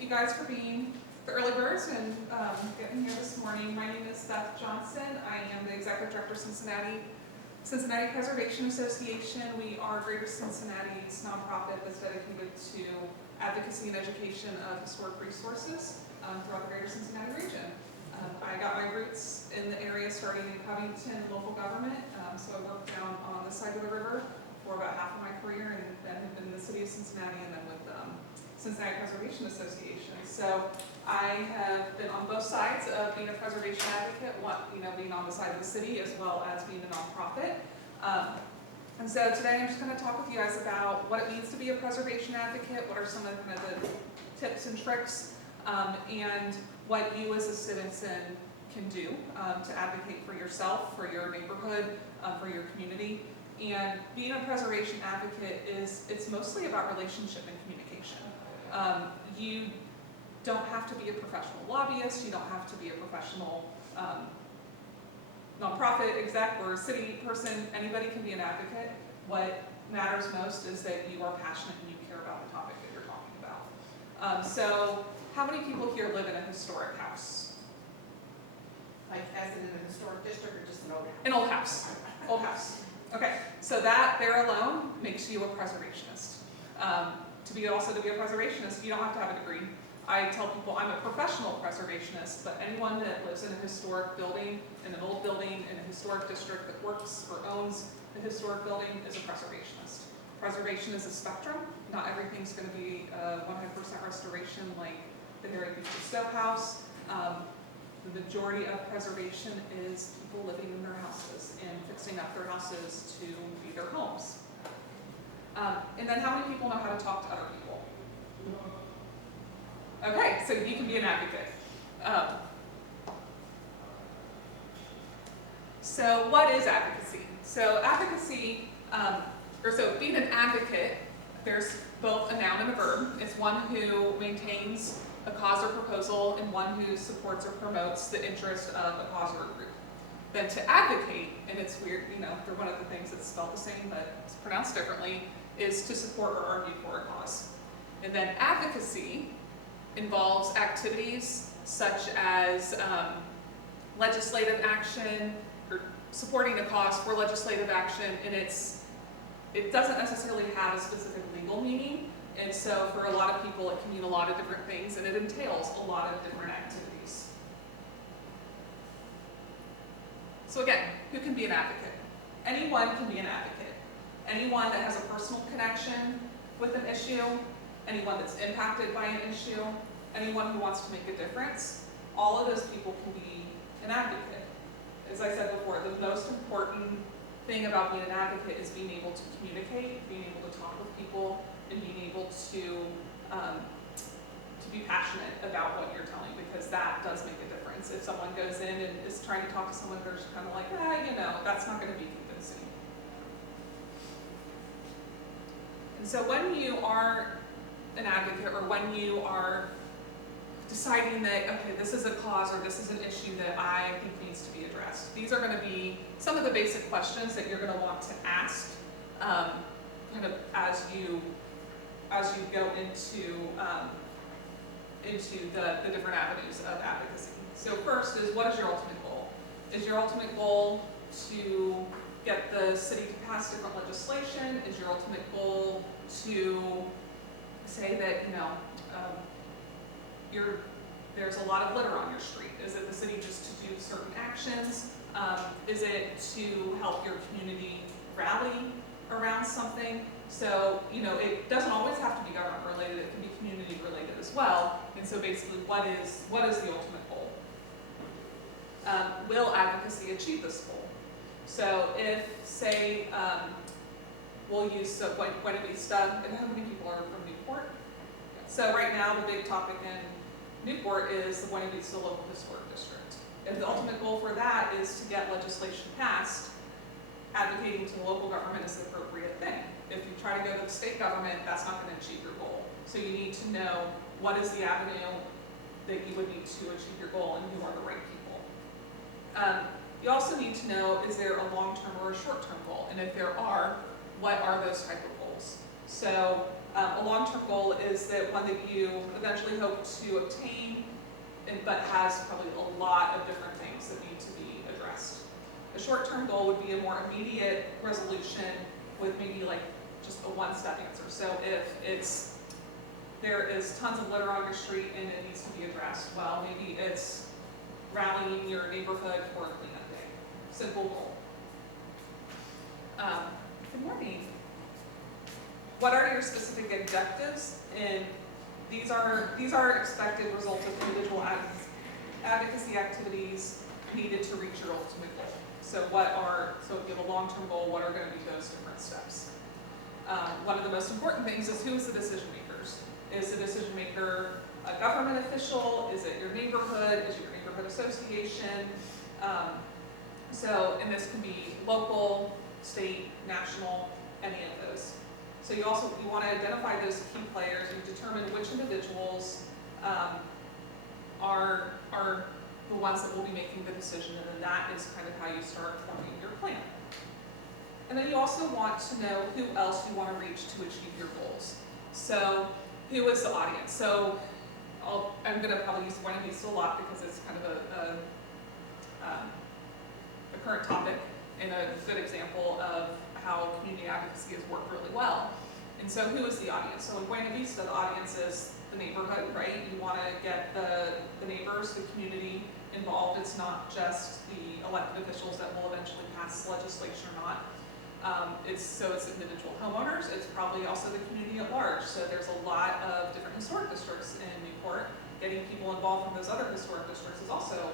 Thank you guys for being the early birds and getting here this morning. My name is Beth Johnson. I am the Executive Director of Cincinnati Preservation Association. We are Greater Cincinnati's nonprofit that's dedicated to advocacy and education of historic resources throughout the Greater Cincinnati region. I got my roots in the area starting in Covington local government, so I worked down on the side of the river for about half of my career, and then have been in the city of Cincinnati and then with Cincinnati Preservation Association. So I have been on both sides of being a preservation advocate, being on the side of the city as well as being a nonprofit. And so today I'm just going to talk with you guys about what it means to be a preservation advocate, what are some of the tips and tricks, and what you as a citizen can do to advocate for yourself, for your neighborhood, for your community. And being a preservation advocate it's mostly about relationship and communication. You don't have to be a professional lobbyist, you don't have to be a professional nonprofit exec or city person. Anybody can be an advocate. What matters most is that you are passionate and you care about the topic that you're talking about. So how many people here live in a historic house? Like as in an historic district or just an old house? An old house. Old house. Okay, so that there alone makes you a preservationist. To be a preservationist, you don't have to have a degree. I tell people I'm a professional preservationist, but anyone that lives in a historic building, in an old building, in a historic district that works or owns a historic building is a preservationist. Preservation is a spectrum. Not everything's going to be 100% restoration like the Harry B. Stowe House. The majority of preservation is people living in their houses and fixing up their houses to be their homes. And then how many people know how to talk to other people? Okay, so you can be an advocate. So what is advocacy? So advocacy, being an advocate, there's both a noun and a verb. It's one who maintains a cause or proposal and one who supports or promotes the interest of a cause or a group. Then to advocate, and it's weird, they're one of the things that's spelled the same but it's pronounced differently, is to support or argue for a cause. And then advocacy involves activities such as legislative action or supporting a cause for legislative action, and it doesn't necessarily have a specific legal meaning. And so for a lot of people, it can mean a lot of different things, and it entails a lot of different activities. So again, who can be an advocate? Anyone can be an advocate. Anyone that has a personal connection with an issue, anyone that's impacted by an issue, anyone who wants to make a difference, all of those people can be an advocate. As I said before, the most important thing about being an advocate is being able to communicate, being able to talk with people, and being able to be passionate about what you're telling, because that does make a difference. If someone goes in and is trying to talk to someone, they're just kind of like, that's not going to be convincing. And so when you are an advocate, or when you are deciding that, okay, this is a cause or this is an issue that I think needs to be addressed, these are going to be some of the basic questions that you're going to want to ask kind of as you go into the different avenues of advocacy. So first is, what is your ultimate goal? Is your ultimate goal to get the city to pass different legislation? Is your ultimate goal to say that, there's a lot of litter on your street? Is it the city just to do certain actions? Is it to help your community rally around something? So, it doesn't always have to be government related, it can be community related as well. And so basically, what is the ultimate goal? Will advocacy achieve this goal? So if, say, we'll use Buena Vista, and how many people are from Newport? So right now, the big topic in Newport is the Buena Vista Local Historic District. And the ultimate goal for that is to get legislation passed, advocating to the local government is the appropriate thing. If you try to go to the state government, that's not going to achieve your goal. So you need to know what is the avenue that you would need to achieve your goal and who are the right people. You also need to know, is there a long-term or a short-term goal? And if there are, what are those type of goals? So A long-term goal is that one that you eventually hope to obtain, but has probably a lot of different things that need to be addressed. A short-term goal would be a more immediate resolution with maybe like just a one-step answer. So if there is tons of litter on your street and it needs to be addressed, well, maybe it's rallying your neighborhood for a cleanup day. Simple goal. Good morning. What are your specific objectives? And these are expected results of individual advocacy activities needed to reach your ultimate goal. So if you have a long-term goal, what are going to be those different steps? One of the most important things is who is the decision makers? Is the decision maker a government official? Is it your neighborhood? Is it your neighborhood association? And this can be local, state, national, any of those. So you want to identify those key players and determine which individuals are the ones that will be making the decision, and then that is kind of how you start forming your plan. And then you also want to know who else you want to reach to achieve your goals. So who is the audience? So I'm going to probably use Buena Vista a lot because it's kind of a current topic and a good example of how community advocacy has worked really well. And so who is the audience? So in Buena Vista, the audience is the neighborhood, right? You want to get the neighbors, the community involved. It's not just the elected officials that will eventually pass legislation or not. It's individual homeowners. It's probably also the community at large. So there's a lot of different historic districts in Newport. Getting people involved from those other historic districts is also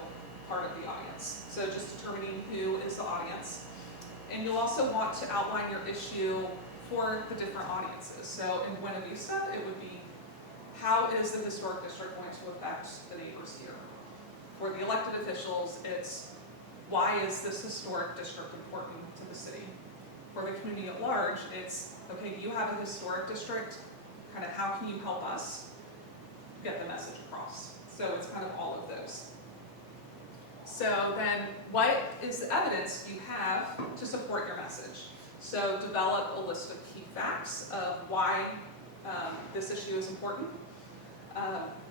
part of the audience. So just determining who is the audience. And you'll also want to outline your issue for the different audiences. So in Buena Vista, it would be, how is the historic district going to affect the neighbors here? For the elected officials, it's, why is this historic district important to the city? For the community at large, it's, okay, you have a historic district, kind of how can you help us get the message across? So it's kind of all of those. So then, what is the evidence you have to support your message? So develop a list of key facts of why this issue is important.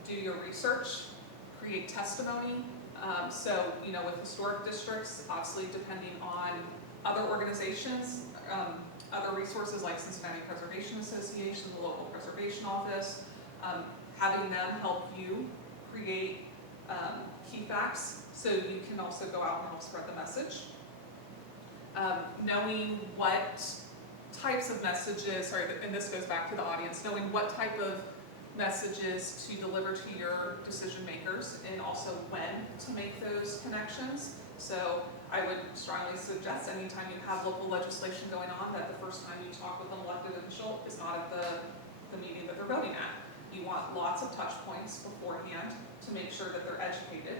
Do your research, create testimony. With historic districts, obviously depending on other organizations, other resources like Cincinnati Preservation Association, the local preservation office, having them help you create key facts so you can also go out and help spread the message. Knowing what types of messages, and this goes back to the audience, knowing what type of messages to deliver to your decision makers and also when to make those connections. So I would strongly suggest anytime you have local legislation going on that the first time you talk with an elected official is not at the meeting that they're voting at. You want lots of touch points beforehand to make sure that they're educated.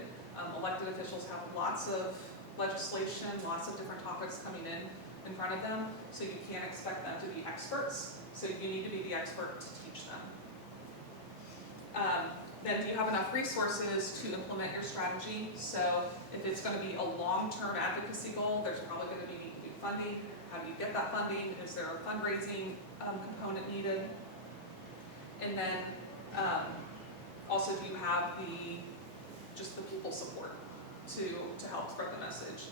Elected officials have lots of legislation, lots of different topics coming in front of them, so you can't expect them to be experts. So you need to be the expert to teach them. Then do you have enough resources to implement your strategy? So if it's going to be a long-term advocacy goal, there's probably going to be funding. How do you get that funding? Is there a fundraising component needed? And then also, do you have just the people support to help spread the message?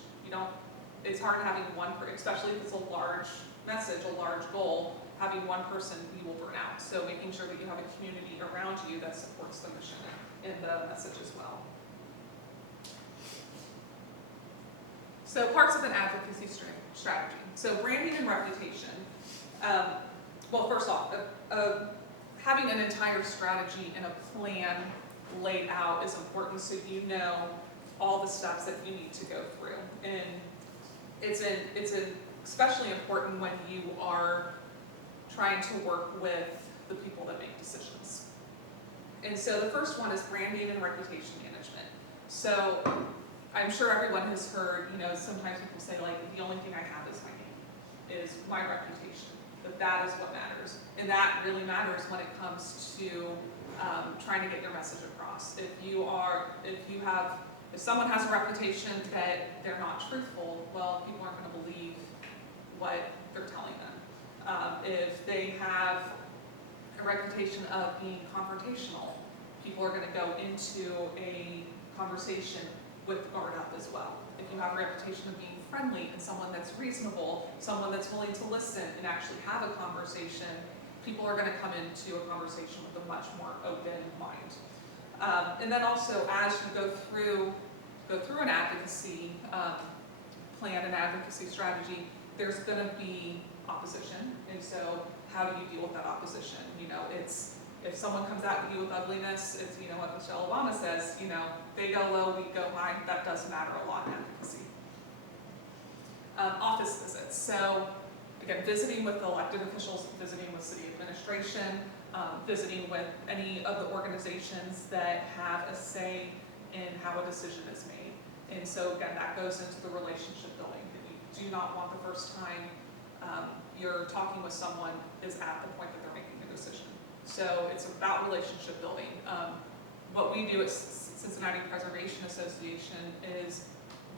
It's hard having one, especially if it's a large message, a large goal, having one person you will burn out. So making sure that you have a community around you that supports the mission and the message as well. So parts of an advocacy strategy. So branding and reputation. First off, having an entire strategy and a plan laid out is important so you know all the steps that you need to go through. And it's especially important when you are trying to work with the people that make decisions. And so the first one is branding and reputation management. So I'm sure everyone has heard, sometimes people say the only thing I have is my name, is my reputation. That is what matters. And that really matters when it comes to trying to get your message across. If someone has a reputation that they're not truthful, well, people aren't going to believe what they're telling them. If they have a reputation of being confrontational. People are going to go into a conversation with guard up as well. If you have a reputation of being friendly and someone that's reasonable, someone that's willing to listen and actually have a conversation, people are going to come into a conversation with a much more open mind. And then also, as you go through an advocacy plan and advocacy strategy, there's going to be opposition, and so how do you deal with that opposition? You know, it's if someone comes at you with ugliness, it's, you know, what Michelle Obama says, you know, they go low, we go high. That does matter a lot in advocacy. Office visits. So again, visiting with elected officials, visiting with city administration, visiting with any of the organizations that have a say in how a decision is made. And so again, that goes into the relationship building. You do not want the first time you're talking with someone is at the point that they're making a decision. So it's about relationship building. What we do at Cincinnati Preservation Association is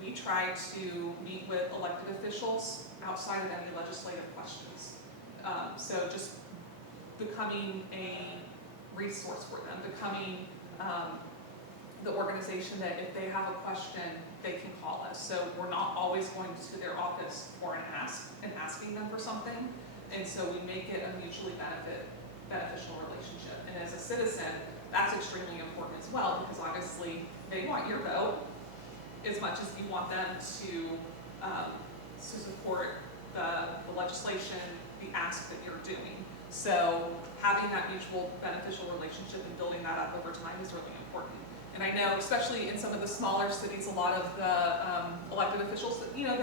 we try to meet with elected officials outside of any legislative questions. So just becoming a resource for them, becoming the organization that if they have a question, they can call us. So we're not always going to their office for an ask and asking them for something. And so we make it a mutually beneficial relationship. And as a citizen, that's extremely important as well, because obviously they want your vote as much as you want them to support the legislation, the ask that you're doing. So having that mutual beneficial relationship and building that up over time is really important. And I know, especially in some of the smaller cities, a lot of the elected officials, you know,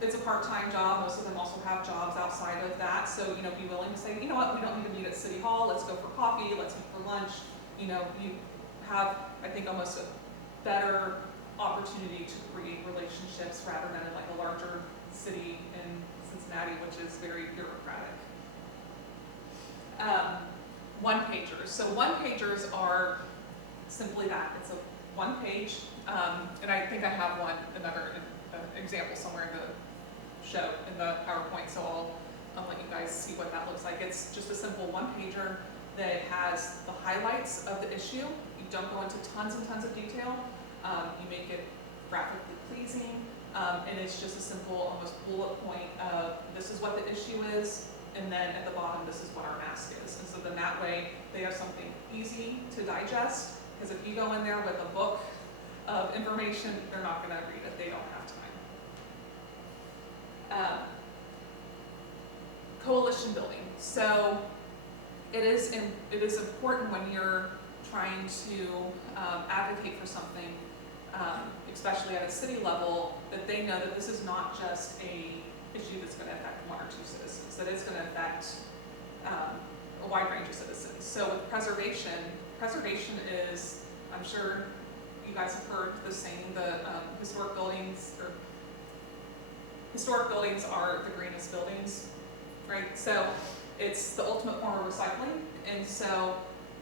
it's a part-time job. Most of them also have jobs outside of that. So, you know, be willing to say, you know what, we don't need to meet at City Hall. Let's go for coffee. Let's meet for lunch. You know, you have, I think, almost a better opportunity to create relationships rather than in like a larger city in Cincinnati, which is very bureaucratic. One-pagers. So one-pagers are simply that. It's a one page, and I think I have another example somewhere in the show, in the PowerPoint, so I'll let you guys see what that looks like. It's just a simple one-pager that has the highlights of the issue. You don't go into tons and tons of detail. You make it graphically pleasing, and it's just a simple, almost bullet point of this is what the issue is, and then at the bottom, this is what our ask is. And so then that way, they have something easy to digest. Because if you go in there with a book of information, they're not going to read it. They don't have time. Coalition building. So it is important when you're trying to advocate for something, especially at a city level, that they know that this is not just a issue that's going to affect one or two citizens, that it's going to affect a wide range of citizens. So with preservation is, I'm sure you guys have heard the saying, the historic buildings are the greenest buildings, right? So it's the ultimate form of recycling. And so,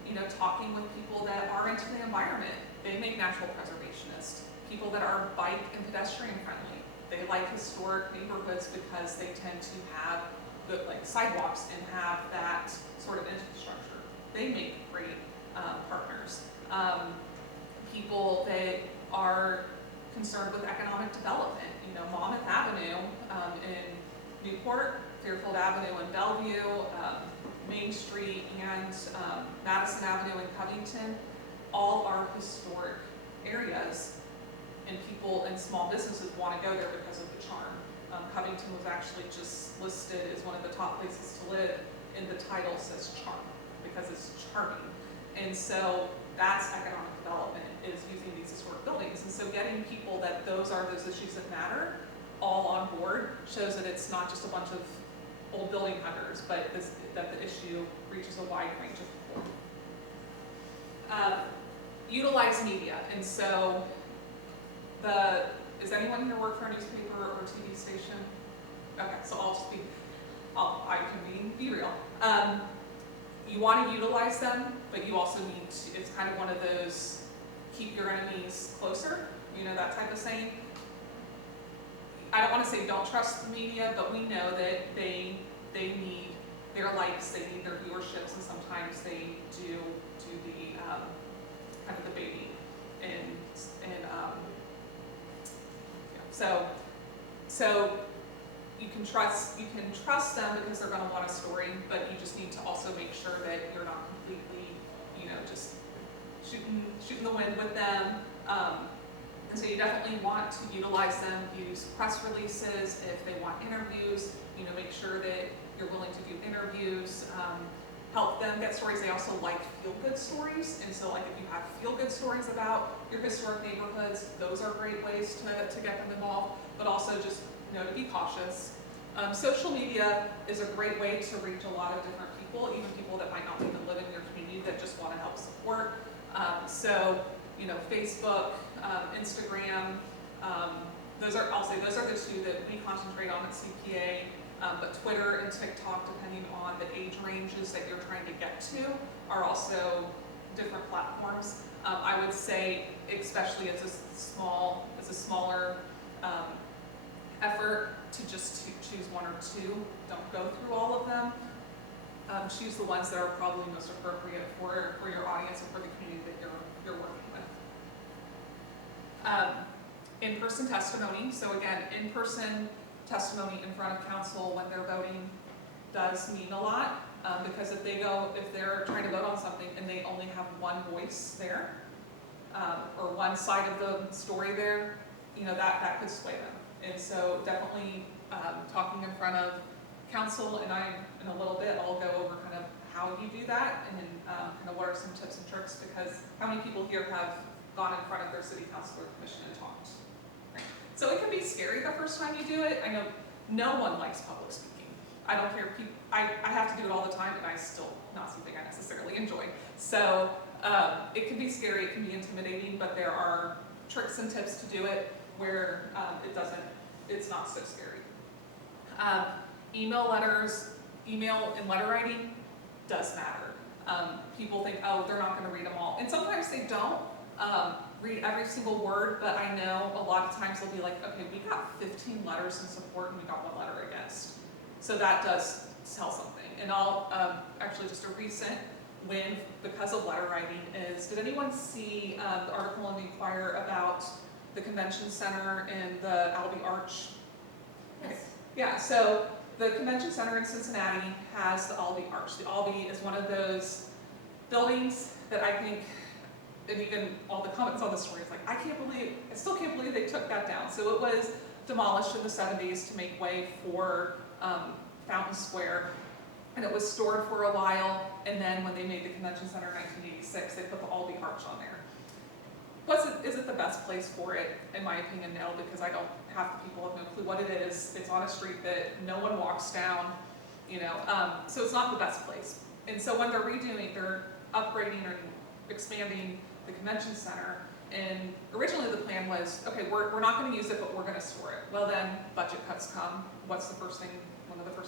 you know, talking with people that are into the environment, they make natural preservationists. People that are bike and pedestrian friendly, they like historic neighborhoods because they tend to have good, like, sidewalks and have that sort of infrastructure. They make great partners. People that are concerned with economic development, you know, Monmouth Avenue in Newport, Fairfield Avenue in Bellevue, Main Street, and Madison Avenue in Covington, all are historic areas, and people and small businesses want to go there because of the charm. Covington was actually just listed as one of the top places to live, and the title says charm, because it's charming. And so that's economic development, is using these historic buildings. And so getting people that those are those issues that matter all on board shows that it's not just a bunch of old building hunters, but that the issue reaches a wide range of people. Utilize media. And so does anyone here work for a newspaper or TV station? Okay, so I can be real. You want to utilize them, but you also need to, it's kind of one of those keep your enemies closer, you know, that type of saying. I don't want to say don't trust the media, but we know that they need their likes, they need their viewerships, and sometimes they do the kind of the baby and so you can trust them because they're going to want a story, but you just need to also make sure that you're not completely, just shooting the wind with them. And so you definitely want to utilize them, use press releases if they want interviews, make sure that you're willing to do interviews, help them get stories. They also like feel-good stories, and so like if you have feel-good stories about your historic neighborhoods, those are great ways to get them involved, but also just to be cautious. Social media is a great way to reach a lot of different people, even people that might not even live in your community that just want to help support. Facebook, Instagram, those are the two that we concentrate on at CPA, but Twitter and TikTok, depending on the age ranges that you're trying to get to, are also different platforms. I would say, especially as a smaller effort, to just choose one or two. Don't go through all of them. Choose the ones that are probably most appropriate for your audience and for the community that you're working with. In-person testimony. So again, in-person testimony in front of council when they're voting does mean a lot, because if they're trying to vote on something and they only have one voice there, or one side of the story there, that could sway them. And so definitely talking in front of council, and in a little bit I'll go over kind of how you do that and kind of what are some tips and tricks, because how many people here have gone in front of their city council or commission and talked? Right. So it can be scary the first time you do it. I know no one likes public speaking. I don't care, I have to do it all the time, and I still not something I necessarily enjoy. So it can be scary, it can be intimidating, but there are tricks and tips to do it where it's not so scary. Email and letter writing does matter. People think, oh, they're not going to read them all. And sometimes they don't read every single word, but I know a lot of times they'll be like, okay, we got 15 letters in support and we got 1 letter against. So that does tell something. And I'll, actually just a recent win because of letter writing is, did anyone see the article in the Inquirer about the convention center and the Albee Arch? Yes. Yeah, so the convention center in Cincinnati has the Albee Arch. The Albee is one of those buildings that I think, and even all the comments on the story is like, I still can't believe they took that down. So it was demolished in the 70s to make way for Fountain Square, and it was stored for a while, and then when they made the convention center in 1986, they put the Albee Arch on there. Is it the best place for it? In my opinion, no, because half the people have no clue what it is. It's on a street that no one walks down, so it's not the best place. And so when they're upgrading or expanding the convention center, and originally the plan was, okay, we're not going to use it, but we're going to store it. Well, then budget cuts come. One of the first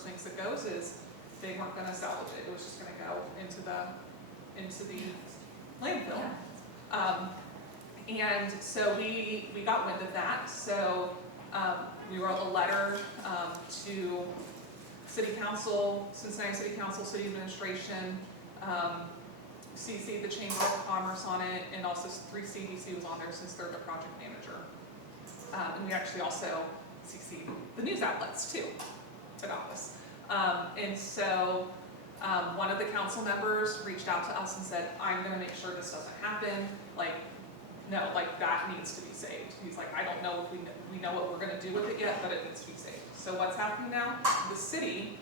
things that goes is they weren't going to salvage it. It was just going to go into the landfill. Yeah. And so we got wind of that. So we wrote a letter to City Council, Cincinnati City Council, City Administration, CC the Chamber of Commerce on it, and also 3CDC was on there since they're the project manager. And we actually also CC'd the news outlets too about this. And so one of the council members reached out to us and said, I'm going to make sure this doesn't happen. No, that needs to be saved. He's like, I don't know if we know what we're going to do with it yet, but it needs to be saved. So what's happening now? The city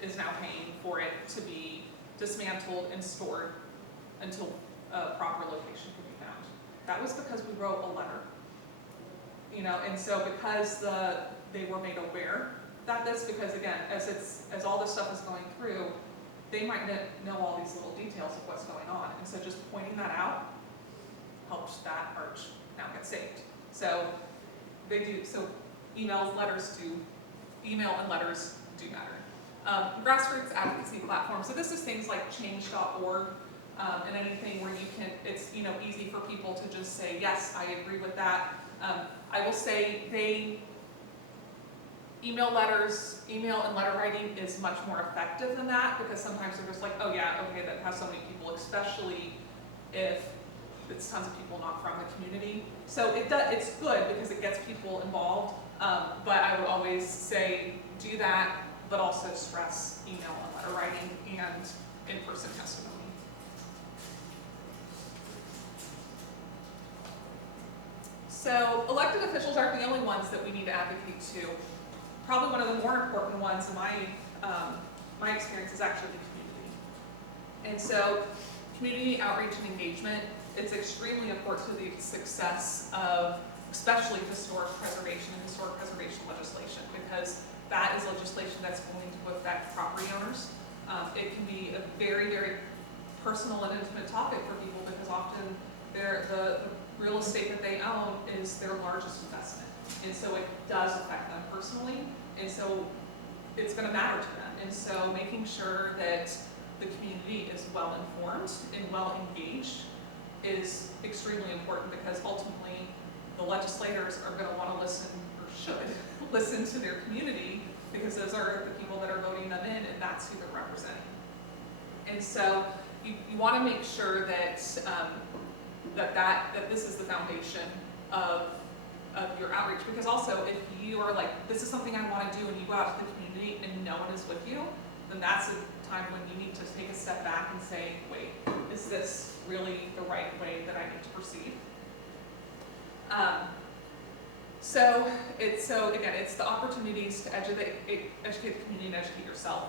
is now paying for it to be dismantled and stored until a proper location can be found. That was because we wrote a letter. And so because they were made aware that this, because again, as all this stuff is going through, they might know all these little details of what's going on. And so just pointing that out helps that arch now get saved. So email and letters do matter. Grassroots advocacy platforms. So this is things like change.org and anything where it's easy for people to just say, yes, I agree with that. I will say email and letter writing is much more effective than that, because sometimes they're just like, oh yeah, okay, that has so many people, especially if it's tons of people not from the community. So it's good because it gets people involved, but I would always say do that, but also stress email and letter writing and in-person testimony. So elected officials aren't the only ones that we need to advocate to. Probably one of the more important ones in my experience is actually the community. And so community outreach and engagement, it's extremely important to the success of especially historic preservation and historic preservation legislation, because that is legislation that's going to affect property owners. It can be a very, very personal and intimate topic for people, because often the real estate that they own is their largest investment. And so it does affect them personally, and so it's going to matter to them. And so making sure that the community is well informed and well engaged is extremely important, because ultimately the legislators are going to want to listen, or should listen, to their community, because those are the people that are voting them in, and that's who they're representing. And so you want to make sure that that this is the foundation of your outreach, because also if you are like, this is something I want to do, and you go out to the community and no one is with you, then that's a time when you need to take a step back and say, wait, is this really the right way that I need to proceed? So again, it's the opportunities to educate the community and educate yourself.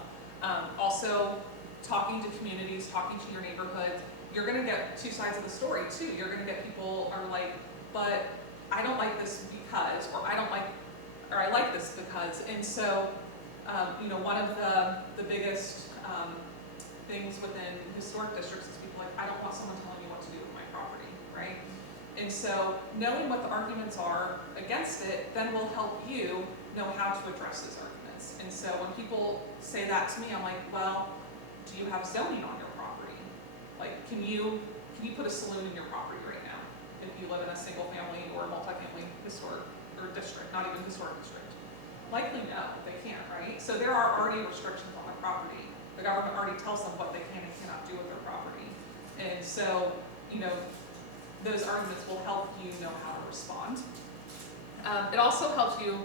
Also, talking to communities, talking to your neighborhood, you're going to get two sides of the story too. You're going to get people are like, but I don't like this because, or I like this because. And so, one of the biggest things within historic districts is people like, I don't want someone telling me what to do with my property, right? And so knowing what the arguments are against it then will help you know how to address those arguments. And so when people say that to me, I'm like, well, do you have zoning on your property? Like, can you put a saloon in your property right now if you live in a single family or multifamily historic or district, not even historic district? Likely no, they can't, right? So there are already restrictions on the property. The government already tells them what they can and cannot do with their property. And so, those arguments will help you know how to respond. It also helps you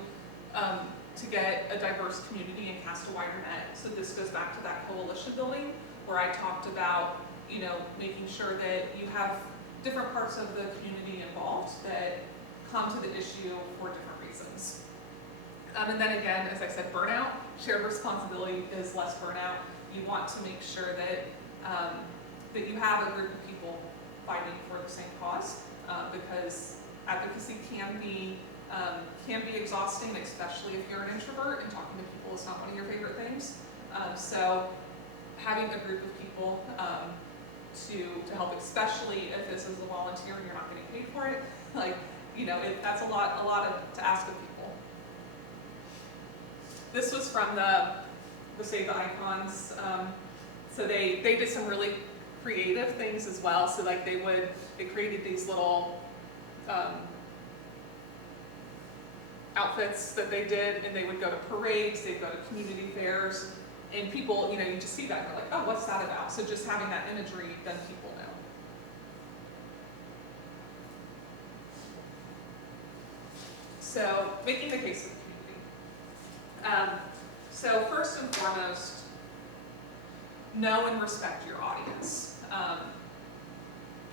to get a diverse community and cast a wider net. So this goes back to that coalition building where I talked about, making sure that you have different parts of the community involved that come to the issue for different reasons. And then again, as I said, burnout, shared responsibility is less burnout. You want to make sure that that you have a group of people fighting for the same cause, because advocacy can be exhausting, especially if you're an introvert and talking to people is not one of your favorite things. So having a group of people to help, especially if this is a volunteer and you're not getting paid for it, that's a lot to ask of people. This was from the Save the Icons. So they did some really creative things as well. So like they created these little outfits that they did, and they would go to parades, they'd go to community fairs, and people, you just see that and they're like, oh, what's that about? So just having that imagery, then people know. So making the case of the community. So first and foremost, know and respect your audience.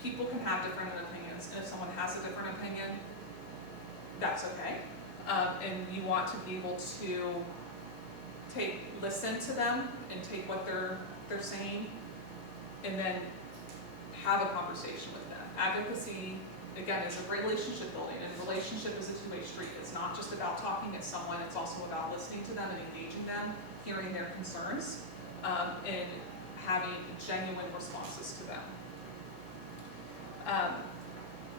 People can have different opinions, and if someone has a different opinion, that's okay. And you want to be able to listen to them and take what they're saying, and then have a conversation with them. Advocacy, again, is a relationship building, and relationship is a two-way street. It's not just about talking to someone, it's also about listening to them and engaging them, hearing their concerns, and having genuine responses to them.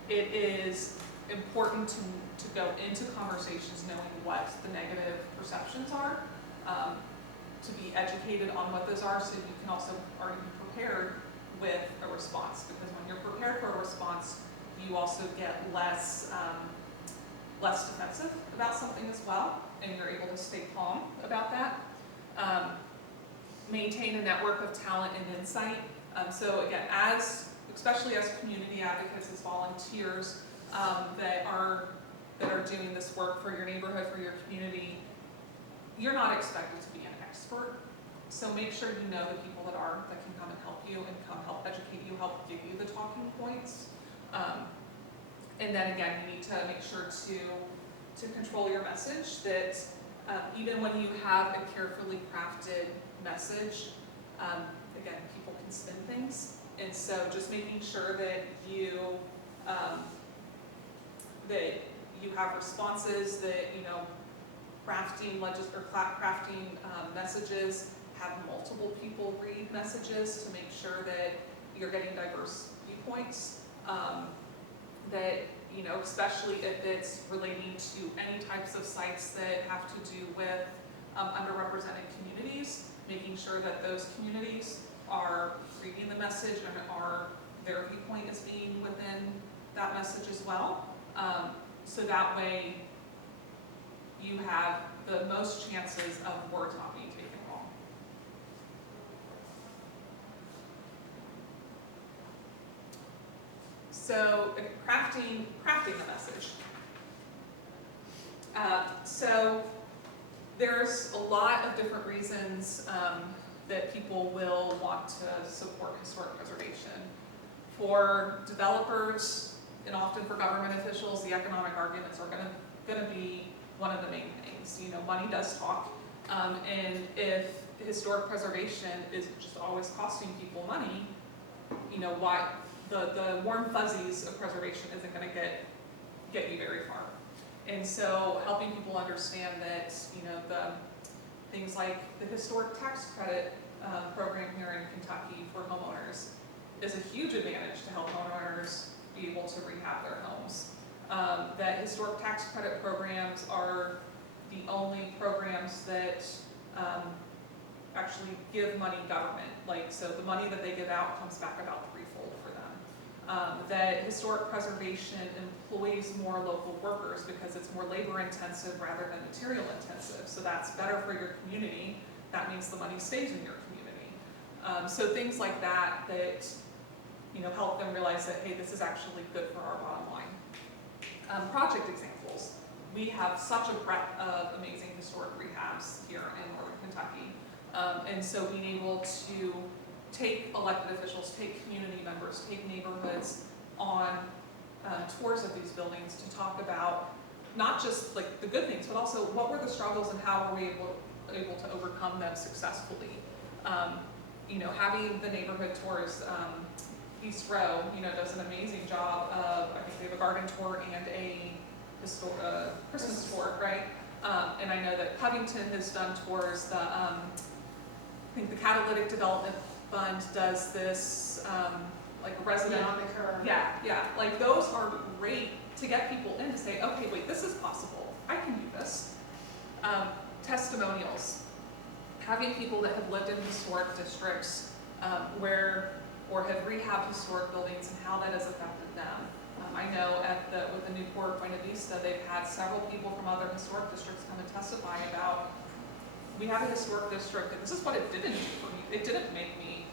It is important to go into conversations knowing what the negative perceptions are, to be educated on what those are, so you can also already be prepared with a response, because when you're prepared for a response, you also get less less defensive about something as well, and you're able to stay calm about that. Maintain a network of talent and insight. So again, especially as community advocates, as volunteers that are doing this work for your neighborhood, for your community, you're not expected to be an expert. So make sure you know the people that can come and help you and come help educate you, help give you the talking points. And then again, you need to make sure to control your message, that even when you have a carefully crafted message, again, people can spin things. And so just making sure that you have responses, that, crafting messages, have multiple people read messages to make sure that you're getting diverse viewpoints. That, especially if it's relating to any types of sites that have to do with underrepresented communities, making sure that those communities are reading the message and their viewpoint is being within that message as well. So that way you have the most chances of words not being taken wrong. So crafting the message. So there's a lot of different reasons that people will want to support historic preservation. For developers and often for government officials, the economic arguments are going to be one of the main things. Money does talk, and if historic preservation is just always costing people money, why the warm fuzzies of preservation isn't going to get you very far. And so helping people understand that, the things like the historic tax credit program here in Kentucky for homeowners is a huge advantage to help homeowners be able to rehab their homes. That historic tax credit programs are the only programs that actually give money government. So the money that they give out comes back about threefold for them. That historic preservation employs more local workers because it's more labor intensive rather than material intensive. So that's better for your community. That means the money stays in your community. So things like that help them realize that, hey, this is actually good for our bottom line. Project examples. We have such a breadth of amazing historic rehabs here in Northern Kentucky. And so being able to take elected officials, take community members, take neighborhoods on tours of these buildings to talk about not just the good things, but also what were the struggles and how were we able to overcome them successfully. Having the neighborhood tours, East Row, does an amazing job of, I think they have a garden tour and a Christmas tour, right? And I know that Covington has done tours. I think the Catalytic Development Fund does this, resident. On the curve. Yeah. Those are great to get people in to say, okay, wait, this is possible. I can do this. Testimonials. Having people that have lived in historic districts or have rehabbed historic buildings and how that has affected them. I know with the Newport Buena Vista, they've had several people from other historic districts come and testify about, we have a historic district and this is what it didn't do for me. It didn't make me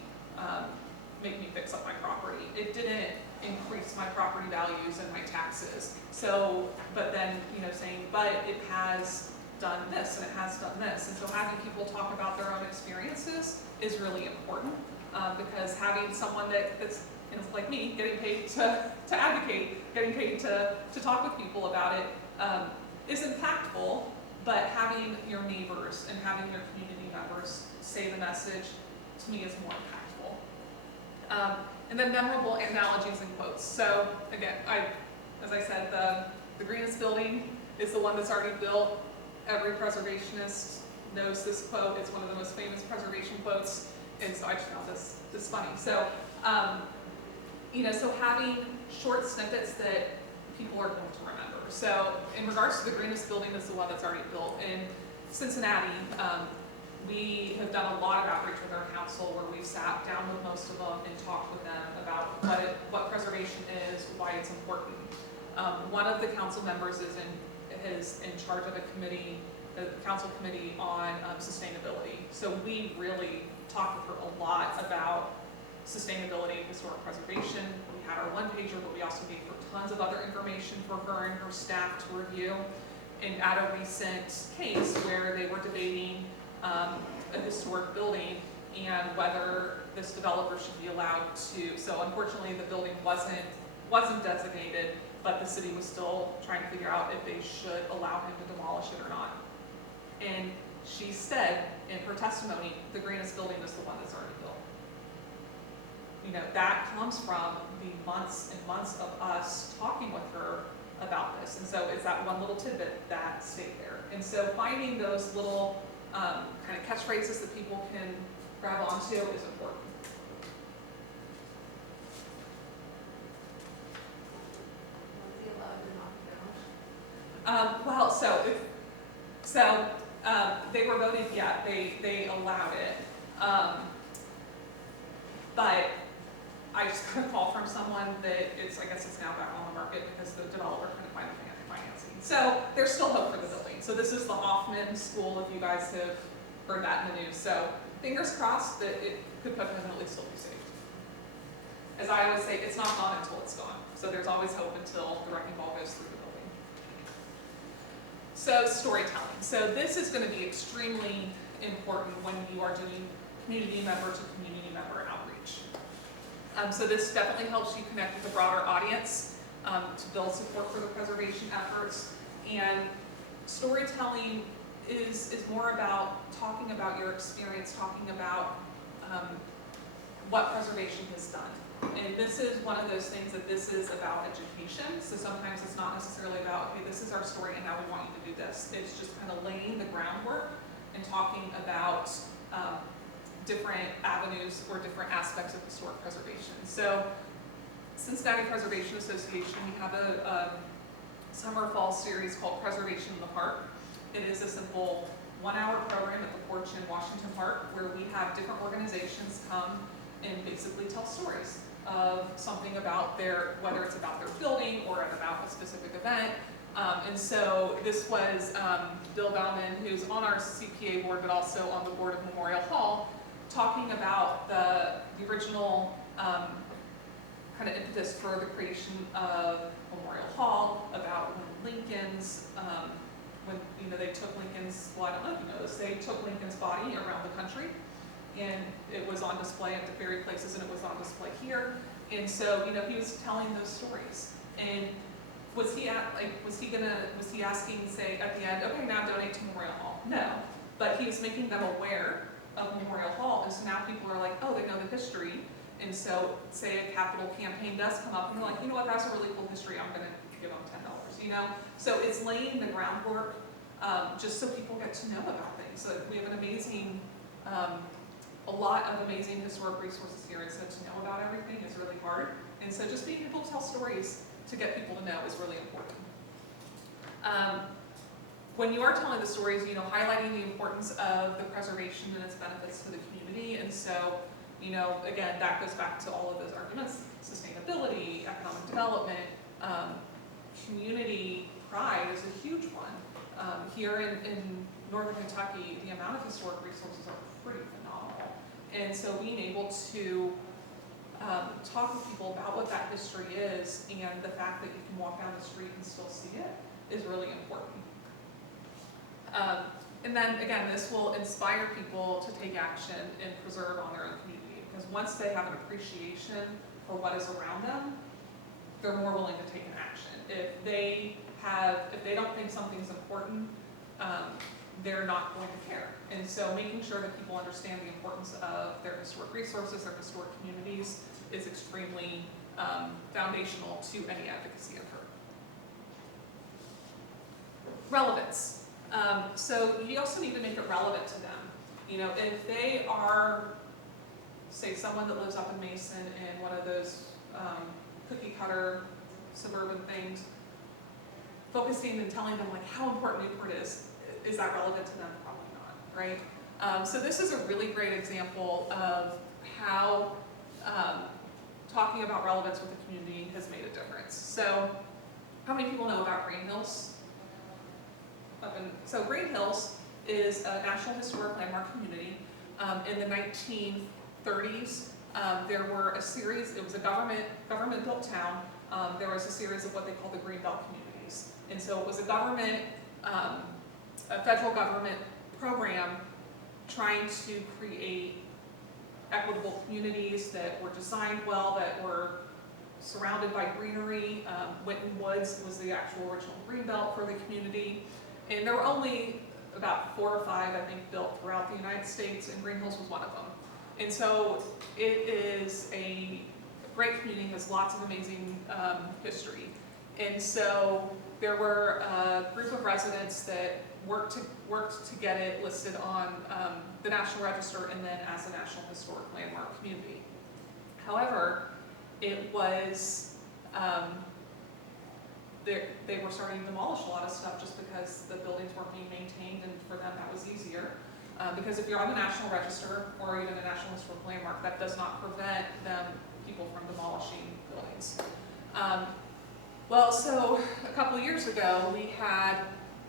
fix up my property. It didn't increase my property values and my taxes. So, but then, saying, but it has done this and it has done this. And so having people talk about their own experiences is really important. Because having someone that's like me, getting paid to advocate, getting paid to talk with people about it is impactful, but having your neighbors and having your community members say the message, to me, is more impactful. And then memorable analogies and quotes. So again, as I said, the greenest building is the one that's already built. Every preservationist knows this quote. It's one of the most famous preservation quotes. And so I just found this funny. So, so having short snippets that people are going to remember. So in regards to the greenest building, that's the one that's already built in Cincinnati. We have done a lot of outreach with our council where we've sat down with most of them and talked with them about what preservation is, why it's important. One of the council members is in is in charge of a committee, a council committee on sustainability. So we really talked with her a lot about sustainability, historic preservation. We had our one pager, but we also gave her tons of other information for her and her staff to review. And at a recent case where they were debating a historic building and whether this developer should be allowed to, so unfortunately the building wasn't designated, but the city was still trying to figure out if they should allow him to demolish it or not. And she said in her testimony, the greenest building is the one that's already built. You know, that comes from the months and months of us talking with her about this. And so it's that one little tidbit that stayed there. And so finding those little kind of catchphrases that people can grab onto is important. Was he allowed to knock it down? Well, they were voted, yeah, they allowed it. But I just got a call from someone that I guess it's now back on the market because the developer couldn't find the financing. So there's still hope for the building. So this is the Hoffman School, if you guys have heard that in the news. So fingers crossed that it could potentially still be saved. As I always say, it's not gone until it's gone. So there's always hope until the wrecking ball goes through the building. So storytelling. So this is going to be extremely important when you are doing community member to community member outreach. So this definitely helps you connect with a broader audience to build support for the preservation efforts. And storytelling is more about talking about your experience, talking about what preservation has done. And this is one of those things that this is about education. So sometimes it's not necessarily about, okay, this is our story and now we want you to do this. It's just kind of laying the groundwork and talking about different avenues or different aspects of historic preservation. So Cincinnati Preservation Association, we have a summer-fall series called Preservation in the Park. It is a simple 1-hour program at the porch in Washington Park where we have different organizations come and basically tell stories of something about whether it's about their building or about a specific event. And so this was Bill Bauman, who's on our CPA board, but also on the board of Memorial Hall, talking about the original kind of impetus for the creation of Memorial Hall, about when Lincoln's, when they took Lincoln's, well, I don't know if you know this, they took Lincoln's body around the country, and it was on display at various places, and it was on display here. And so, he was telling those stories. And was he asking, say, at the end, okay, now donate to Memorial Hall? No, but he was making them aware of Memorial Hall, and so now people are like, oh, they know the history. And so, say a capital campaign does come up, and they're like, you know what, that's a really cool history, I'm gonna give them $10, So it's laying the groundwork, just so people get to know about things. So we have an amazing, a lot of amazing historic resources here, and so to know about everything is really hard. And so just being able to tell stories to get people to know is really important. When you are telling the stories, highlighting the importance of the preservation and its benefits to the community. And so, again, that goes back to all of those arguments: sustainability, economic development, community pride is a huge one. Here in Northern Kentucky, the amount of historic resources are pretty phenomenal. And so being able to talk with people about what that history is and the fact that you can walk down the street and still see it is really important. And then again, this will inspire people to take action and preserve on their own community, because once they have an appreciation for what is around them, they're more willing to take an action. If they don't think something's important, they're not going to care. And so making sure that people understand the importance of their historic resources, their historic communities, is extremely foundational to any advocacy effort. Relevance. So you also need to make it relevant to them. If they are, say, someone that lives up in Mason in one of those cookie cutter suburban things, focusing and telling them how important Newport is that relevant to them? Probably not, right? So this is a really great example of how talking about relevance with the community has made a difference. So how many people know about Green Hills? so Green Hills is a National Historic Landmark community. In the 1930s, there were a series, it was a government-built town. There was a series of what they call the Greenbelt communities. And so it was a federal government program trying to create equitable communities that were designed well, that were surrounded by greenery. Winton Woods was the actual original greenbelt for the community. And there were only about 4 or 5, I think, built throughout the United States, and Green Hills was one of them. And so it is a great community, has lots of amazing history. And so there were a group of residents that worked to get it listed on the National Register and then as a National Historic Landmark community. However, it was, they were starting to demolish a lot of stuff just because the buildings weren't being maintained, and for them that was easier. Because if you're on the National Register or even a National Historic Landmark, that does not prevent people from demolishing buildings. Well, so a couple of years ago, we had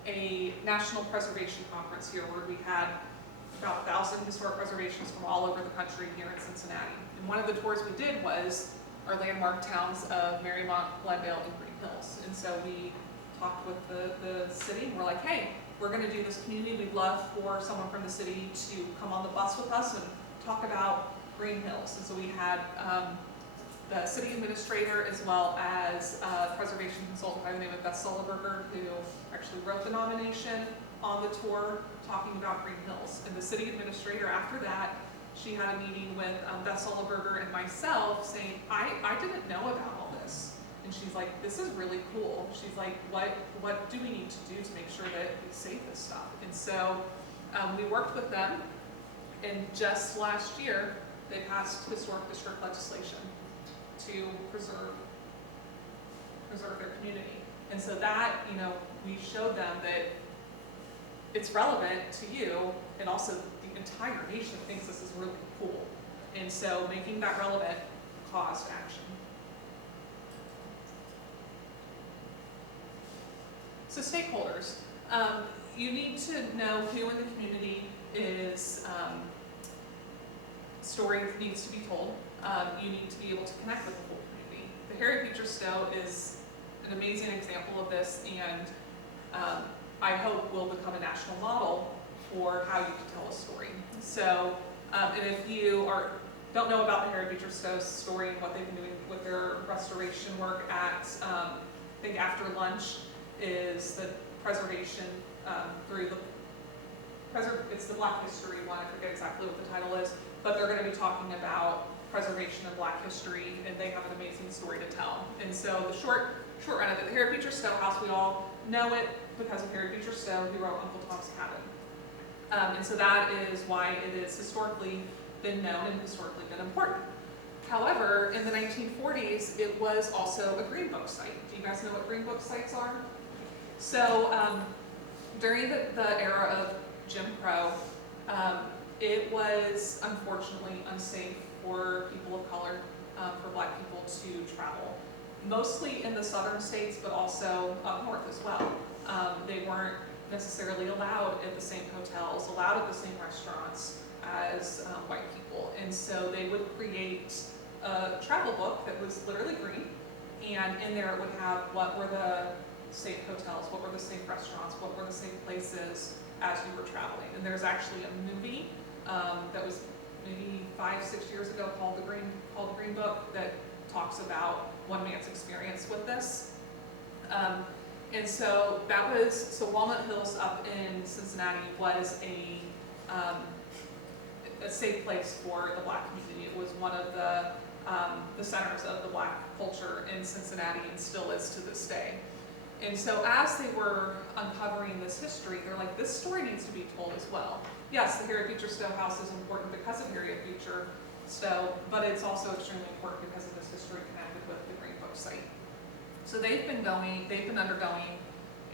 a National Preservation Conference here where we had about 1,000 historic preservations from all over the country here in Cincinnati. And one of the tours we did was our landmark towns of Mariemont, Glendale, and Green Hills. And so we talked with the city, and we're like, hey, we're gonna do this community. We'd love for someone from the city to come on the bus with us and talk about Green Hills. And so we had the city administrator as well as a preservation consultant by the name of Beth Sullenberger, who actually wrote the nomination on the tour talking about Green Hills. And the city administrator, after that, she had a meeting with Beth Sullenberger and myself saying, I didn't know about all this. And she's like, this is really cool. She's like, what do we need to do to make sure that we save this stuff? And so we worked with them, and just last year, they passed historic district legislation to preserve their community. And so that, we showed them that it's relevant to you, and also the entire nation thinks this is really cool. And so making that relevant caused action. So stakeholders, you need to know who in the community story needs to be told. You need to be able to connect with the whole community. The Harriet Beecher Stowe is an amazing example of this, and I hope will become a national model for how you can tell a story. So, and if you don't know about the Harriet Beecher Stowe story and what they've been doing with their restoration work at, I think after lunch is the preservation through it's the Black History one, I forget exactly what the title is, but they're going to be talking about preservation of Black history, and they have an amazing story to tell. And so the short run of it, the Harriet Beecher Stowe House, we all know it because of Harriet Beecher Stowe, who wrote Uncle Tom's Cabin. And so that is why it has historically been known and historically been important. However, in the 1940s, it was also a Green Book site. Do you guys know what Green Book sites are? So during the era of Jim Crow, it was unfortunately unsafe for people of color, for Black people to travel. Mostly in the southern states, but also up north as well. They weren't necessarily allowed at the same hotels, allowed at the same restaurants as white people. And so they would create a travel book that was literally green, and in there it would have what were the safe hotels, what were the safe restaurants, what were the safe places as you were traveling. And there's actually a movie that was maybe 5-6 years ago called The Green Book that talks about one man's experience with this. And so Walnut Hills up in Cincinnati was a safe place for the Black community. It was one of the centers of the Black culture in Cincinnati, and still is to this day. And so as they were uncovering this history, they're like, this story needs to be told as well. Yes, the Harriet Beecher Stowe House is important because of Harriet Beecher Stowe, but it's also extremely important because of this history connected with the Green Book site. So they've been undergoing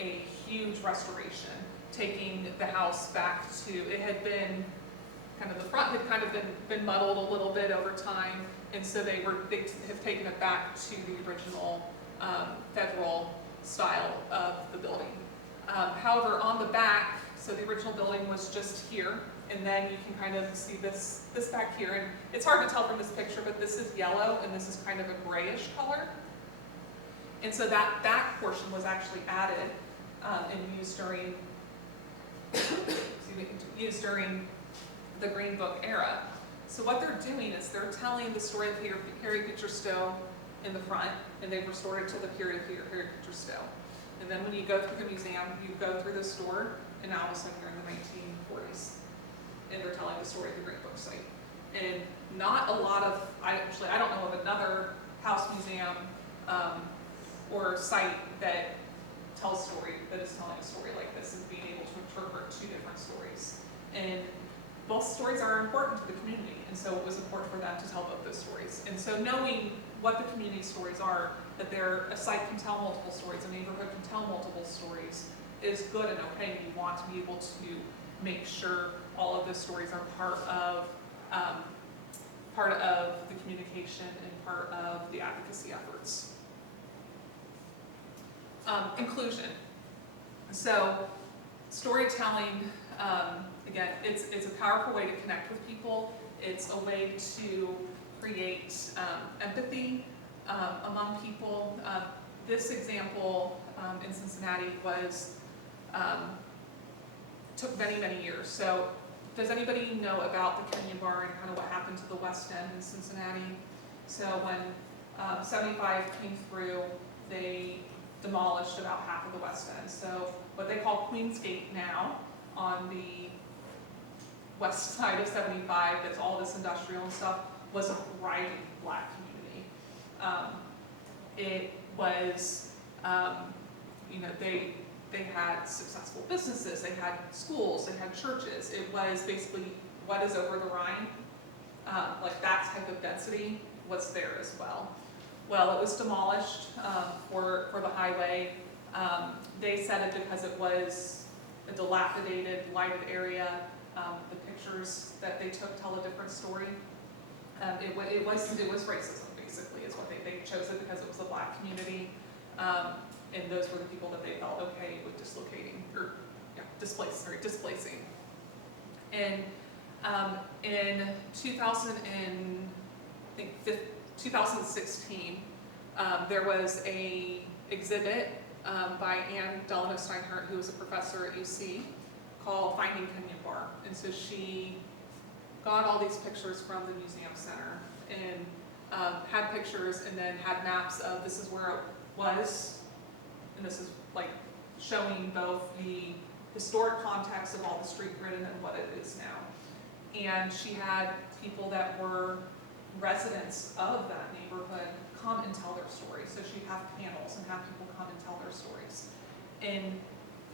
a huge restoration, taking the house back to, it had been the front had kind of been muddled a little bit over time, and so they have taken it back to the original federal style of the building. However, on the back, so the original building was just here, and then you can kind of see this back here, and it's hard to tell from this picture, but this is yellow, and this is kind of a grayish color. And so that back portion was actually added and used during, used during the Green Book era. So what they're doing is they're telling the story of Harry Beecher Stowe in the front, and they've restored it to the period of Harry Beecher Stowe. And then when you go through the museum, you go through the store, and now all of a sudden you're in the 1940s, and they're telling the story of the Green Book site. And not a lot of, I don't know of another house museum or site that tells story, that is telling a story like this, and being able to interpret two different stories. And both stories are important to the community, and so it was important for them to tell both those stories. And so knowing what the community stories are, that a site can tell multiple stories, a neighborhood can tell multiple stories, is good and okay. You want to be able to make sure all of those stories are part of the communication and part of the advocacy efforts. Inclusion. So storytelling, again, it's a powerful way to connect with people. It's a way to create empathy among people. This example in Cincinnati took many, many years. So does anybody know about the Kenyon Bar and kind of what happened to the West End in Cincinnati? So when 75 came through, they demolished about half of the West End. So what they call Queensgate now, on the west side of 75, that's all this industrial and stuff, was a thriving Black community. It was, they had successful businesses, they had schools, they had churches. It was basically what is over the Rhine, like that type of density was there as well. Well, it was demolished for the highway. They said it because it was a dilapidated, lighted area. The pictures that they took tell a different story. It was racism, basically, is what they chose it because it was a Black community, and those were the people that they felt okay with displacing. And in 2016, there was a exhibit by Anne Delano Steinhardt, who was a professor at UC, called Finding Kenyon Bar. And so she got all these pictures from the museum center and had pictures and then had maps of this is where it was, and this is like showing both the historic context of all the street grid and then what it is now. And she had people that were residents of that neighborhood come and tell their stories. So she'd have panels and have people come and tell their stories. And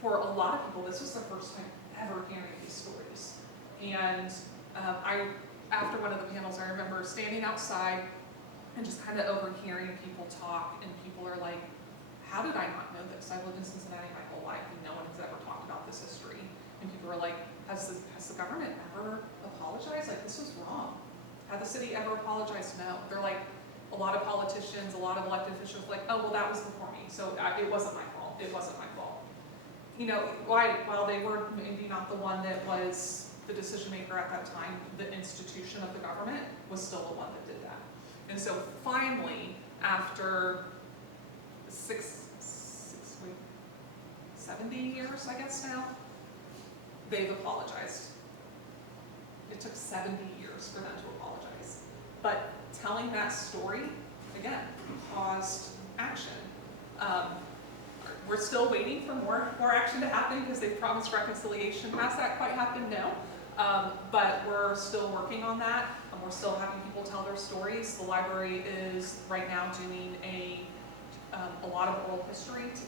for a lot of people, this was the first time ever hearing these stories. And after one of the panels, I remember standing outside and just kind of overhearing people talk, and people are like, how did I not know this? I've lived in Cincinnati my whole life and no one has ever talked about this history. And people are like, has the government ever apologized? Like, this was wrong. Had the city ever apologized? No. They're like, a lot of politicians, a lot of elected officials like, oh, well, that was before me, so it wasn't my fault. It wasn't my fault. While they were maybe not the one that was the decision maker at that time, the institution of the government was still the one that did that. And so finally, after 70 years, I guess now, they've apologized. It took 70 years for them to apologize. But telling that story, again, caused action. We're still waiting for more action to happen because they've promised reconciliation. Has that quite happened? No. But we're still working on that. We're still having people tell their stories. The library is right now doing a lot of oral history to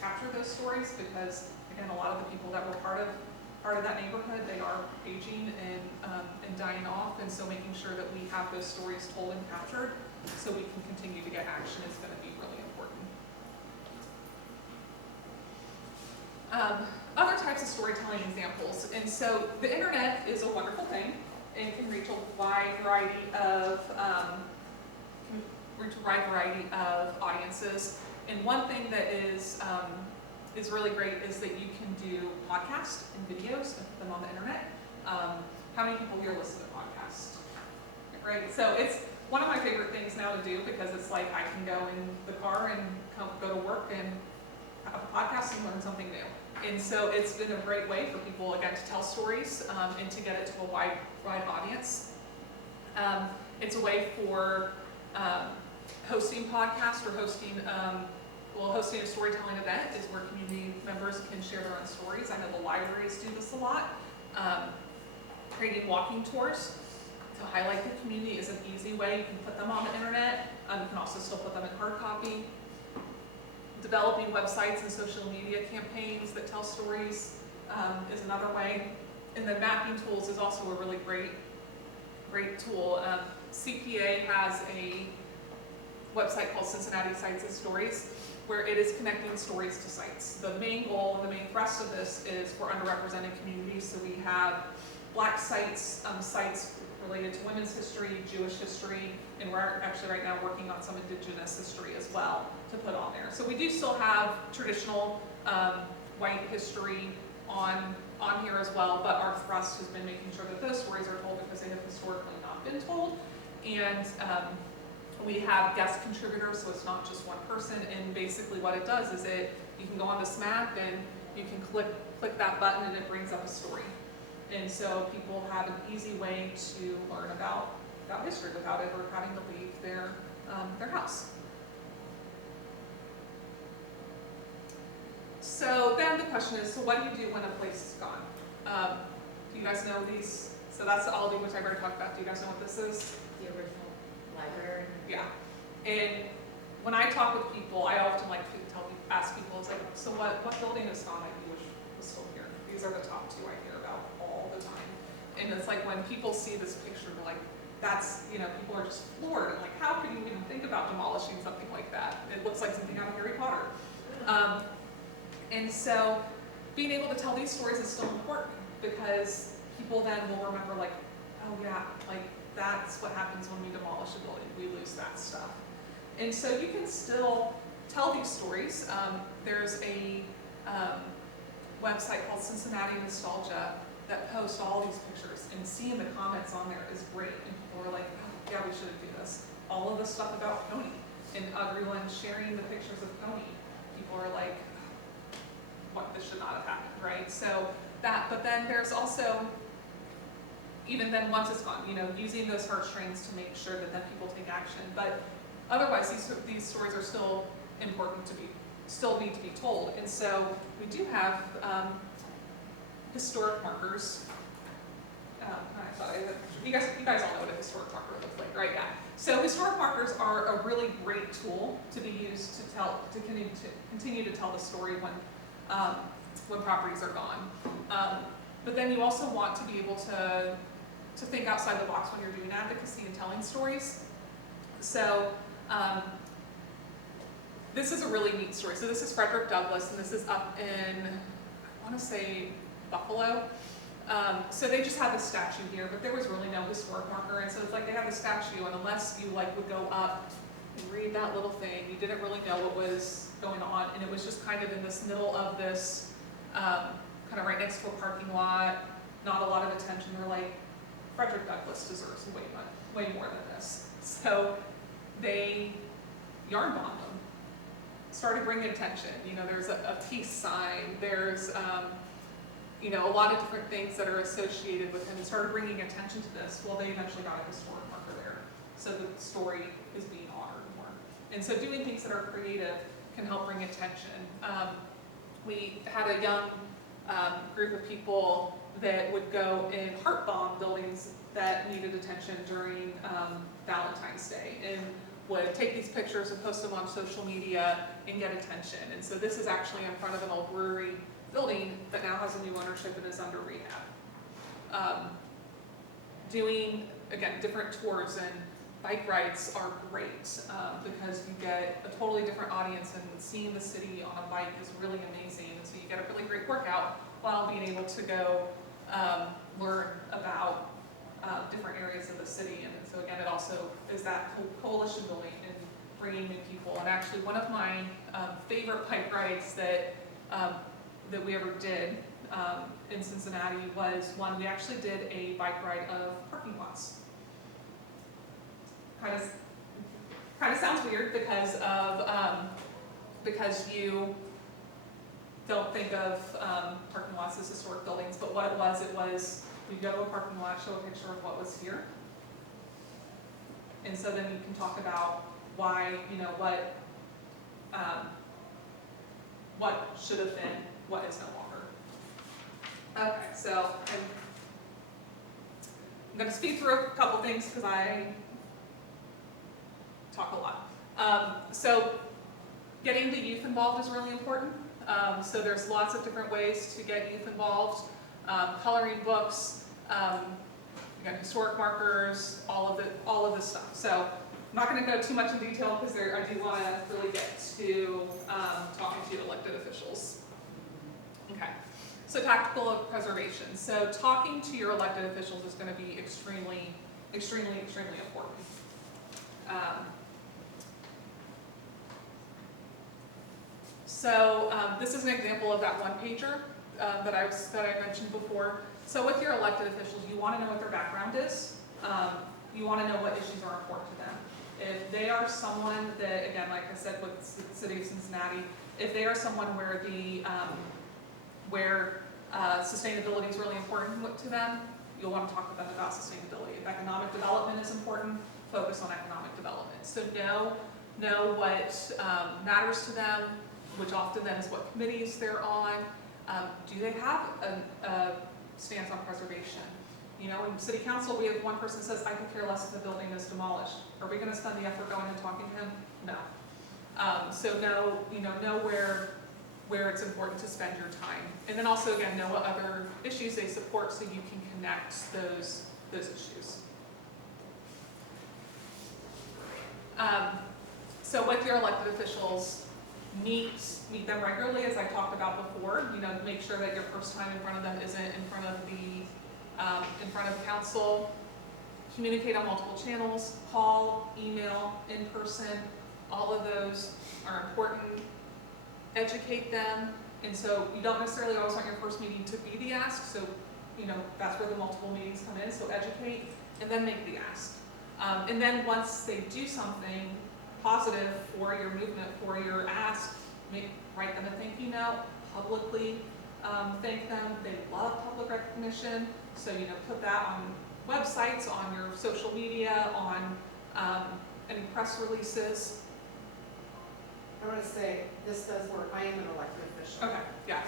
capture those stories because, again, a lot of the people that were part of that neighborhood, they are aging and dying off, and so making sure that we have those stories told and captured so we can continue to get action is going to be really important. Other types of storytelling examples, and so the internet is a wonderful thing and can reach a wide variety of audiences. And one thing that is is really great is that you can do podcasts and videos and put them on the internet. How many people here listen to podcasts? Right, so it's one of my favorite things now to do because it's like I can go in the car and go to work and have a podcast and learn something new. And so it's been a great way for people, again, to tell stories and to get it to a wide audience. It's a way for hosting podcasts or hosting a storytelling event is where community members can share their own stories. I know the libraries do this a lot. Creating walking tours to highlight the community is an easy way. You can put them on the internet. You can also still put them in hard copy. Developing websites and social media campaigns that tell stories is another way. And then mapping tools is also a really great tool. CPA has a website called Cincinnati Sites and Stories, where it is connecting stories to sites. The main goal and the main thrust of this is for underrepresented communities. So we have Black sites, sites related to women's history, Jewish history, and we're actually right now working on some Indigenous history as well to put on there. So we do still have traditional white history on here as well, but our thrust has been making sure that those stories are told because they have historically not been told. And we have guest contributors, so it's not just one person, and basically what it does is you can go on this map and you can click that button and it brings up a story. And so people have an easy way to learn about history without ever having to leave their house. So then the question is, so what do you do when a place is gone? Do you guys know these? So that's the Aldi, which I've already talked about. Do you guys know what this is? The original library. Yeah. And when I talk with people, I often like to ask people, it's like, so what building is gone that you wish was still here? These are the top two I hear about all the time. And it's like when people see this picture, they're like, that's, people are just floored. And like, how could you even think about demolishing something like that? It looks like something out of Harry Potter. And so being able to tell these stories is still important because people then will remember like, oh yeah, like that's what happens when we demolish a building. We lose that stuff. And so you can still tell these stories. There's a website called Cincinnati Nostalgia that posts all these pictures, and seeing the comments on there is great. And people are like, oh, yeah, we should do this. All of the stuff about Coney and everyone sharing the pictures of Coney. People are like, what, this should not have happened, right? So that, but then there's also, even then once it's gone, using those heartstrings to make sure that then people take action. But otherwise, these stories are still important still need to be told. And so we do have historic markers. You guys all know what a historic marker looks like, right? Yeah. So historic markers are a really great tool to be used to continue to tell the story when properties are gone. But then you also want to be able to think outside the box when you're doing advocacy and telling stories. So this is a really neat story. So this is Frederick Douglass, and this is up in, I want to say, Buffalo. So they just had this statue here, but there was really no historic marker, and so it's like they had the statue, and unless you would go up and read that little thing, you didn't really know what was going on, and it was just kind of in this middle of this, kind of right next to a parking lot, not a lot of attention. They're like, Frederick Douglass deserves way more than this. So they yarn bombed them, started bringing attention. There's a peace sign, there's a lot of different things that are associated with him, and started bringing attention to this. Well, they eventually got a historic marker there, so the story is being honored more. And so doing things that are creative can help bring attention. We had a young group of people that would go and heart bomb buildings that needed attention during Valentine's Day, and would take these pictures and post them on social media and get attention. And so this is actually in front of an old brewery building that now has a new ownership and is under rehab. Doing, again, different tours and bike rides are great because you get a totally different audience, and seeing the city on a bike is really amazing. And so you get a really great workout while being able to go learn about different areas of the city. And so again, it also is that coalition building and bringing new people. And actually one of my favorite bike rides that that we ever did in Cincinnati was one, we actually did a bike ride of parking lots. Kind of sounds weird because you don't think of parking lots as historic buildings, but what it was we go to a parking lot, show a picture of what was here, and so then you can talk about why, what should have been, what is no longer. Okay, so I'm going to speed through a couple things because I talk a lot. So getting the youth involved is really important. So there's lots of different ways to get youth involved. Coloring books, again, historic markers, all of this stuff. So I'm not going to go too much in detail because I do want to really get to talking to elected officials. Okay, so tactical preservation. So talking to your elected officials is going to be extremely, extremely, extremely important. So this is an example of that one pager that I mentioned before. So with your elected officials, you want to know what their background is. You want to know what issues are important to them. If they are someone that, again, like I said with the city of Cincinnati, if they are someone where sustainability is really important to them, you'll want to talk with them about sustainability. If economic development is important, focus on economic development. So know what matters to them, which often then is what committees they're on. Do they have a stance on preservation? In city council, we have one person says, I could care less if the building is demolished. Are we going to spend the effort going and talking to him? No. So know where it's important to spend your time. And then also, again, know what other issues they support so you can connect those issues. So with your elected officials, meet them regularly, as I talked about before. Make sure that your first time in front of them isn't in front of the council. Communicate on multiple channels: call, email, in person. All of those are important. Educate them, and so you don't necessarily always want your first meeting to be the ask. So that's where the multiple meetings come in. So educate, and then make the ask. And then once they do something positive for your movement, for your ask, write them a thank you note, publicly thank them. They love public recognition, so put that on websites, on your social media, on any press releases. I want to say, this does work. I am an elected official. Okay, yeah.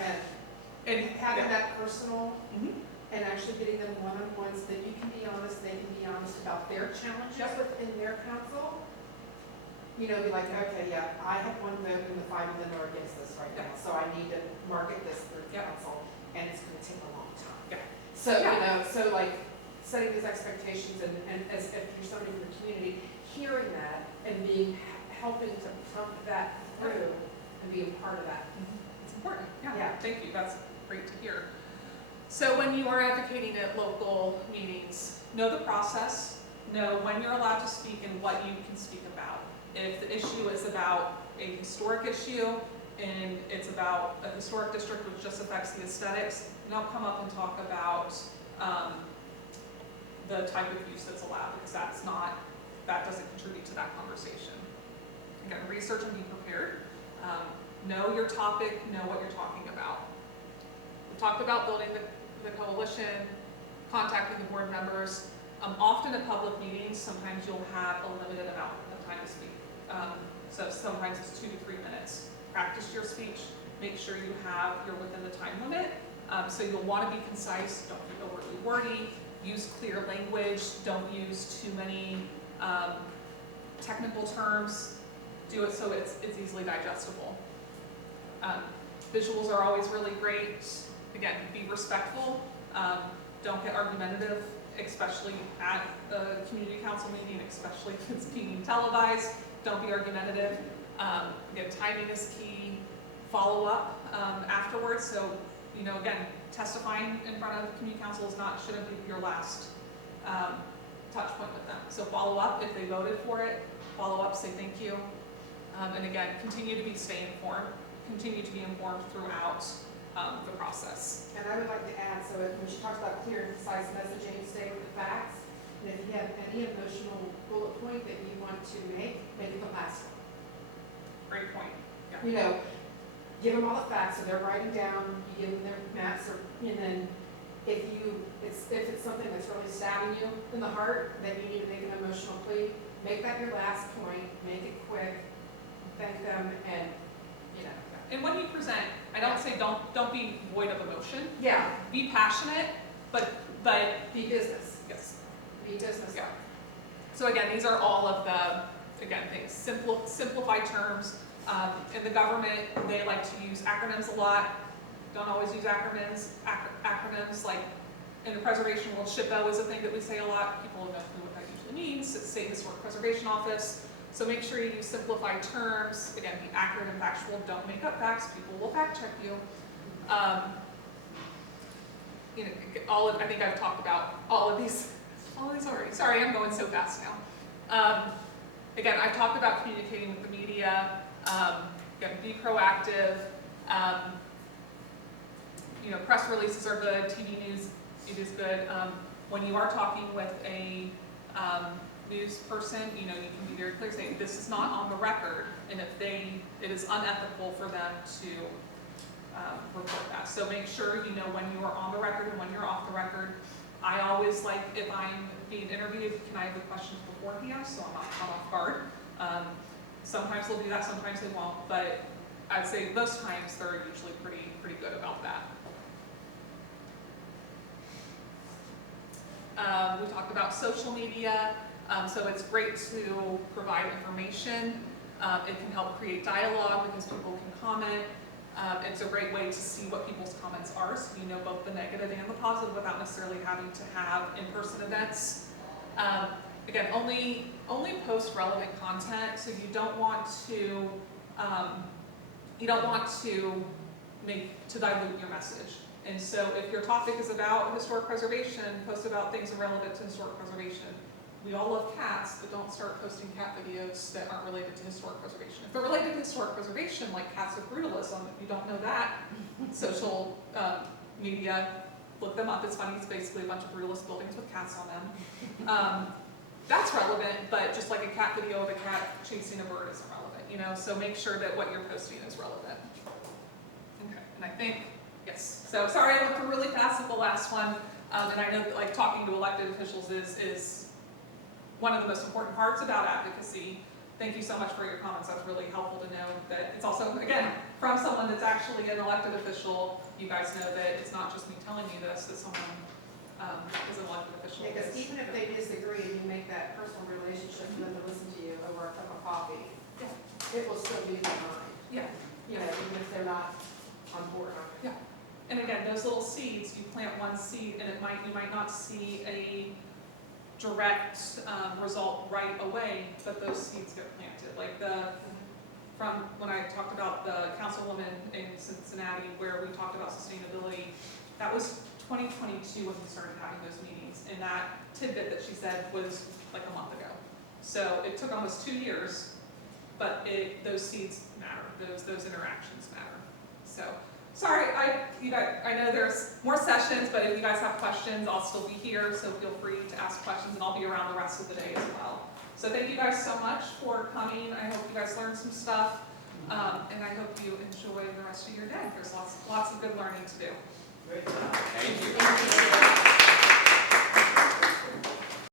And having that personal Mm-hmm. and actually getting them one-on-ones that you can be honest, they can be honest about their challenges within their council. Be like, okay, yeah, I have one vote and the 5 of them are against this right now, so I need to market this through council, and it's going to take a long time. Yeah. So, so like setting these expectations and as if you're somebody from the community, hearing that and helping to pump that through and being part of that. It's important. Yeah. Thank you. That's great to hear. So when you are advocating at local meetings, know the process, know when you're allowed to speak and what you can speak about. If the issue is about a historic issue and it's about a historic district which just affects the aesthetics, don't come up and talk about the type of use that's allowed, because that doesn't contribute to that conversation. Again, research and be prepared. Know your topic, know what you're talking about. We talked about building the coalition, contacting the board members. Often at public meetings, sometimes you'll have a limited amount of time to speak. So sometimes it's 2 to 3 minutes. Practice your speech. Make sure you're within the time limit. So you'll want to be concise. Don't be overly wordy. Use clear language. Don't use too many technical terms. Do it so it's easily digestible. Visuals are always really great. Again, be respectful. Don't get argumentative, especially at a community council meeting, especially if it's being televised. Don't be argumentative. Again, timing is key. Follow up afterwards. So, again, testifying in front of community council shouldn't be your last touch point with them. So follow up if they voted for it. Follow up, say thank you. And again, continue to stay informed. continue to be informed throughout the process. And I would like to add, so when she talks about clear and concise messaging, stay with the facts. And if you have any emotional bullet point that you want to make it the last one. Great point. Yeah. You know, give them all the facts, so they're writing down, you give them their maps, and then if it's something that's really stabbing you in the heart, that you need to make an emotional plea, make that your last point, make it quick, thank them, and, you know. And when you present, I don't say don't be void of emotion. Yeah, Be passionate, but be business, yes. be business. Yeah. So again, these are all of the, again, things, simplify terms. In the government, they like to use acronyms a lot. Don't always use acronyms. Acronyms like in the preservation world, SHPO is a thing that we say a lot. People know what that usually means. Say Historic Preservation Office. So make sure you use simplified terms. Again, be accurate and factual. Don't make up facts. People will fact check you. You know, I think I've talked about all of these already. Sorry, I'm going so fast now. Again, I've talked about communicating with the media. Again, be proactive. You know, press releases are good. TV news, it is good. When you are talking with a news person, you know, you can be very clear saying this is not on the record, and if it is unethical for them to report that. So make sure you know when you are on the record and when you're off the record. I always like, if I'm being interviewed, can I have the questions beforehand so I'm not caught off guard? Sometimes they'll do that, sometimes they won't, but I'd say most times they're usually pretty good about that. We talked about social media, so it's great to provide information. It can help create dialogue because people can comment. It's a great way to see what people's comments are, so you know both the negative and the positive without necessarily having to have in-person events. Again, only post relevant content, so you don't want to dilute your message. And so if your topic is about historic preservation, post about things relevant to historic preservation. We all love cats, but don't start posting cat videos that aren't related to historic preservation. If they're related to historic preservation, like cats with brutalism, if you don't know that, social media, look them up. It's funny, it's basically a bunch of brutalist buildings with cats on them. That's relevant, but just like a cat video of a cat chasing a bird isn't relevant, you know? So make sure that what you're posting is relevant. Okay, and I think, yes. So sorry, I went through really fast with the last one. And I know that like talking to elected officials is one of the most important parts about advocacy. Thank you so much for your comments. That's really helpful to know that it's also, again, from someone that's actually an elected official, you guys know that it's not just me telling you this, that someone is an elected official. Because even if they disagree and you make that personal relationship for them to listen to you over a cup of coffee, it will still be in their mind. Yeah. You know, even if they're not on board on it. Yeah. And again, those little seeds, you plant one seed and you might not see a direct result right away, but those seeds get planted. Like from when I talked about the councilwoman in Cincinnati where we talked about sustainability, that was 2022 when we started having those meetings, and that tidbit that she said was like a month ago. So it took almost 2 years, but those seeds matter, those interactions matter. So sorry, I know there's more sessions, but if you guys have questions, I'll still be here, so feel free to ask questions, and I'll be around the rest of the day as well. So thank you guys so much for coming. I hope you guys learned some stuff, and I hope you enjoy the rest of your day. There's lots of good learning to do. Great job. Thank you. Thank you.